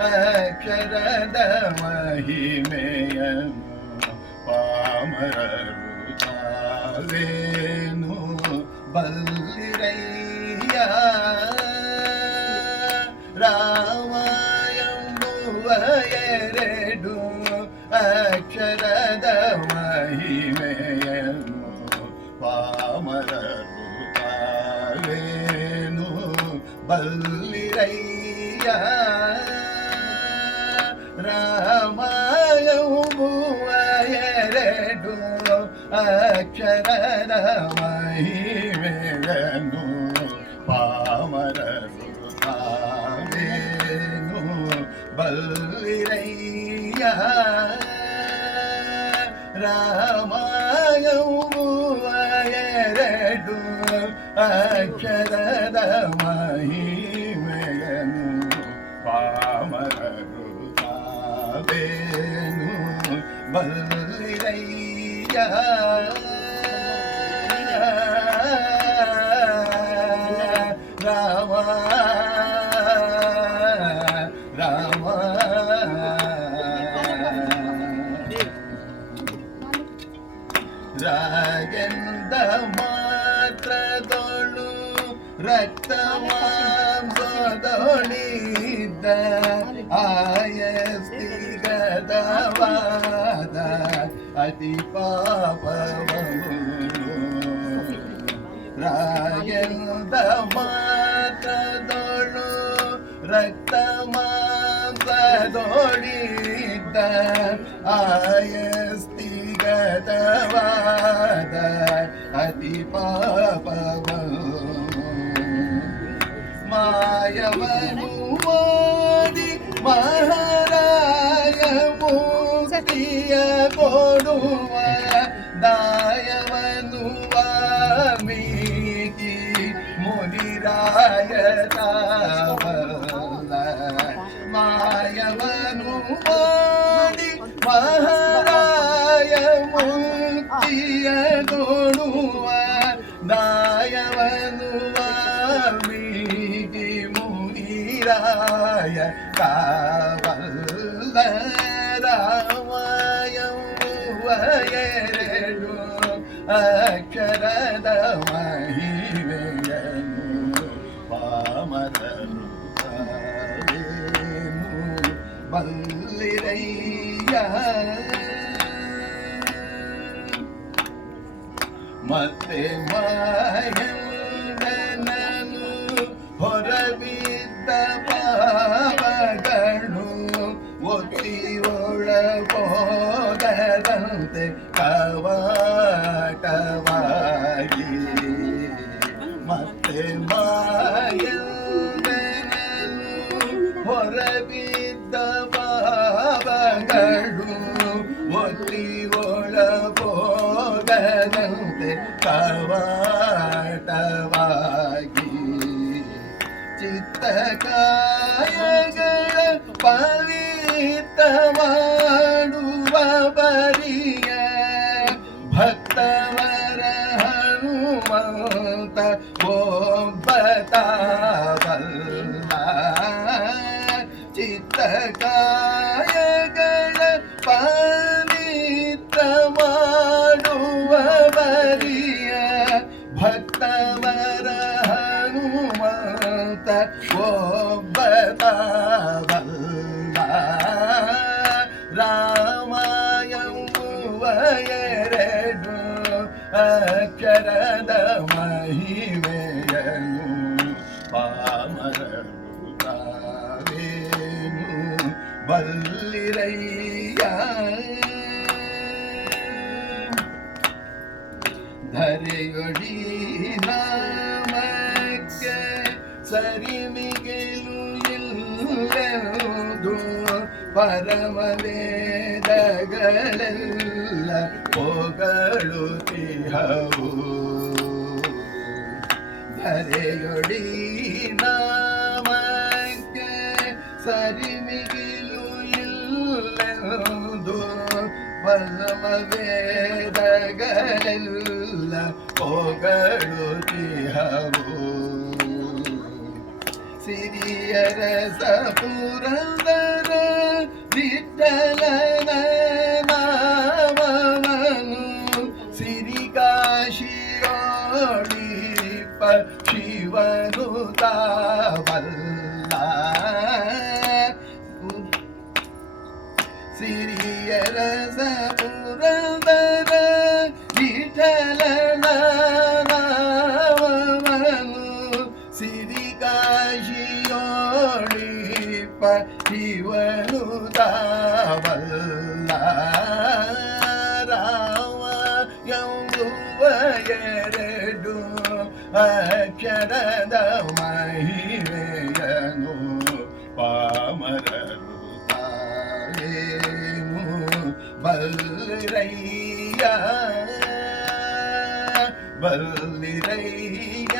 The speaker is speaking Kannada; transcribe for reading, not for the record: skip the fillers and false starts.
ಅಕ್ಷರದ ಮಹಿಮೆಯನು ಪಾಮರರು ತಾವೇನು ಬಲ್ಲಿರಯ್ಯ. ರಾಮ ಎಂಬುವ ಎರಡು ಅಕ್ಷರದ ಮಹಿಮೆಯನು ಪಾಮರರು ತಾವೇನು ಬಲ್ಲಿರಯ್ಯ. ರಾಮ ಎಂಬುವ ಎರಡು ಅಕ್ಷರದ ಮಹಿಮೆಯನು ಪಾಮರರು ತಾವೇನು ಬಲ್ಲಿರಯ್ಯ. ರಾಮ ಎಂಬುವ ಎರಡು ಅಕ್ಷರದ ಮಹಿಮೆಯನು ಪಾಮರರು ತಾವೇನು ಬಲ್ಲಿರಯ್ಯ. ರಾಮ ರಾಮ ರಾಗೆಂದ ಮಾತ್ರದೊಳು ರಕ್ತ ಮಾಂಸದೊಳಿದ್ದ ಆಯಸ್ತಿಗದವಾದ ಅತಿ ಪಾಪವನು. ರಾಗೆಂದ ಮಾತ್ರದೊಳು ರಕ್ತ ಮಾಂಸದೊಳಿದ್ದ ಆಯಸ್ತಿಗದವಾದ ಅತಿ ಪಾಪವನು. ಮಾಯವನು ಓದಿ ಮಹಾರಾಯ ಮುಕ್ತಿಯ ಕೊಡುವ ದಾಯವನು ವಾಲ್ಮೀಕಿ ಮುನಿರಾಯ ತಾವಲ್ಲ. ಮಾಯವನು ಓದಿ ಮಹಾರಾಯ ಮುಕ್ತಿಯ ಕೊಡುವ ದಾಯವನು ವಾಲ್ಮೀಕಿ ಮುನಿರಾಯ ತಾವಲ್ಲ. ರಾಮ ಎಂಬುವ ಎರಡು ಅಕ್ಷರದ ಮಹಿಮೆಯನು ಪಾಮರರು ತಾವೇನು ಬಲ್ಲಿರಯ್ಯ. ಮತ್ತೆ ಮಾಯಂದನನು ಹೊರಬಿದ್ದ ಪಾಪಗಳು ಒತ್ತಿ ಒಳಗೋಗದಂತೆ ಕವಾಟವಾಗಿ. ಮತ್ತೆ ಮಾಯಂದನನು ಹೊರಬಿದ್ದ ಪಾಪಗಳು ಒತ್ತಿ ಒಳಗೋಗದಂತೆ ಕವಾಟವಾಗಿ. ಚಿತ್ತಕಾಯಗಳ ಪವಿತ್ರ ಮಾಡುವ ಬರಿಯ ಭಕ್ತವರ ಹನುಮಂತ ಒಬ್ಬ ತಾವಲ್ಲ. ಚಿತ್ತಕಾಯಗಳ ಪವಿತ್ರ ಮಾಡುವ ಬರಿಯ ಭಕ್ತವರ ಹನುಮಂತ ಒಬ್ಬ ತಾವಲ್ಲ. ರಾಮ ಎಂಬುವ ಎರಡು ಅಕ್ಷರದ ಮಹಿಮೆಯನು ಪಾಮರರು ತಾವೇನು ಬಲ್ಲಿರಯ್ಯ. ಧರೆಯೊಡಿ ನಾಮಕ್ಕೆ ಸರಿಮಿಗಿಲು ಇಲ್ಲದು ಪರಮ ವೇದಗಳೆಲ್ಲ ಹೊಗಳುತ್ತಿಹವು. ಧರೆಯೊಡಿ ನಾಮಕ್ಕೆ ಸರಿಮಿಗಿಲು ಇಲ್ಲದು ಪರಮ ವೇದಗಳೆಲ್ಲ ಹೊಗಳುತ್ತಿಹವು. ಸಿರಿಯರ ಸಪುರದ ವಿಠಲನ ನಾಮವನು ಸಿರಿಕಾಶಿಯೋಳಿಪ ಶಿವನು ತಾವಲ್ಲ ಸಿರಿಯರಸ ಪುರಂದರ ವಿಠಲನ ನಾಮವನು ಸಿರಿಕಾಶಿಯೋಳಿಪ ಶಿವನು ತಾವಲ್ಲ ರಾಮ ಎಂಬುವ ಎರಡು ಅಕ್ಷರದ ಮಹಿಮೆಯನು ಪಾಮರರು ತಾವೇನು ಬಲ್ಲಿರಯ್ಯ ಬಲ್ಲಿರಯ್ಯ